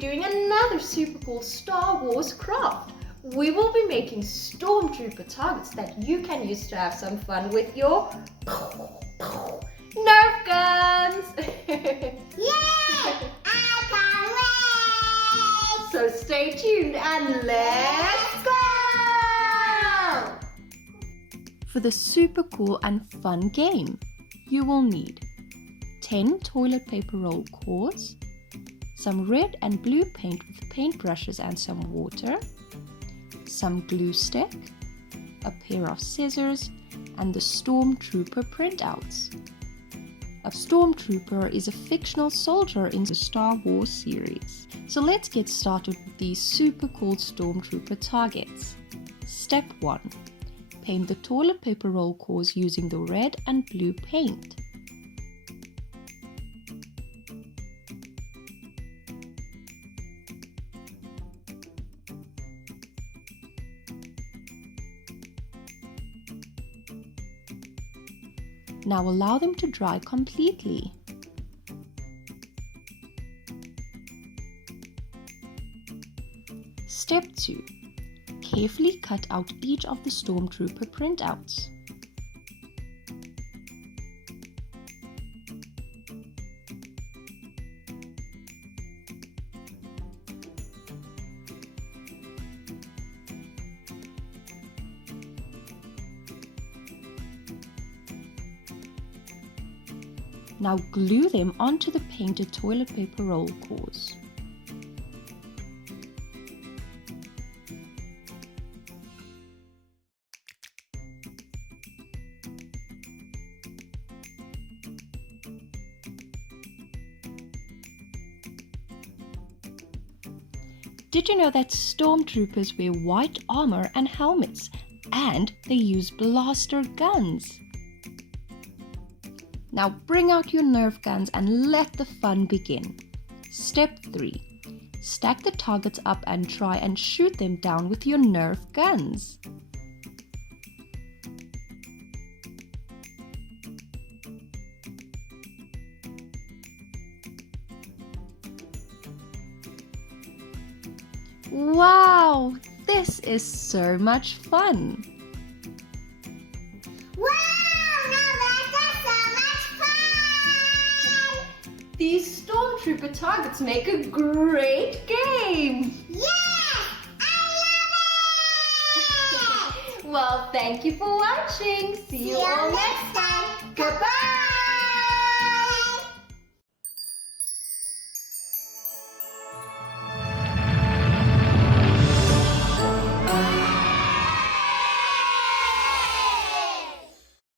doing another super cool Star Wars craft. We will be making Stormtrooper targets that you can use to have some fun with your Nerf guns! Yay! I can't wait! So stay tuned and let's go! For the super cool and fun game, you will need 10 toilet paper roll cores, some red and blue paint with paintbrushes and some water, some glue stick, a pair of scissors, and the Stormtrooper printouts. A Stormtrooper is a fictional soldier in the Star Wars series. So let's get started with these super cool Stormtrooper targets. Step 1. Paint the toilet paper roll cores using the red and blue paint. Now allow them to dry completely. Step 2. Carefully cut out each of the Stormtrooper printouts. Now glue them onto the painted toilet paper roll cores. Did you know that Stormtroopers wear white armor and helmets, and they use blaster guns? Now bring out your Nerf guns and let the fun begin. Step 3. Stack the targets up and try and shoot them down with your Nerf guns. Wow! This is so much fun! These Stormtrooper targets make a great game! Yeah! I love it! Well, thank you for watching. See you all next time. Goodbye!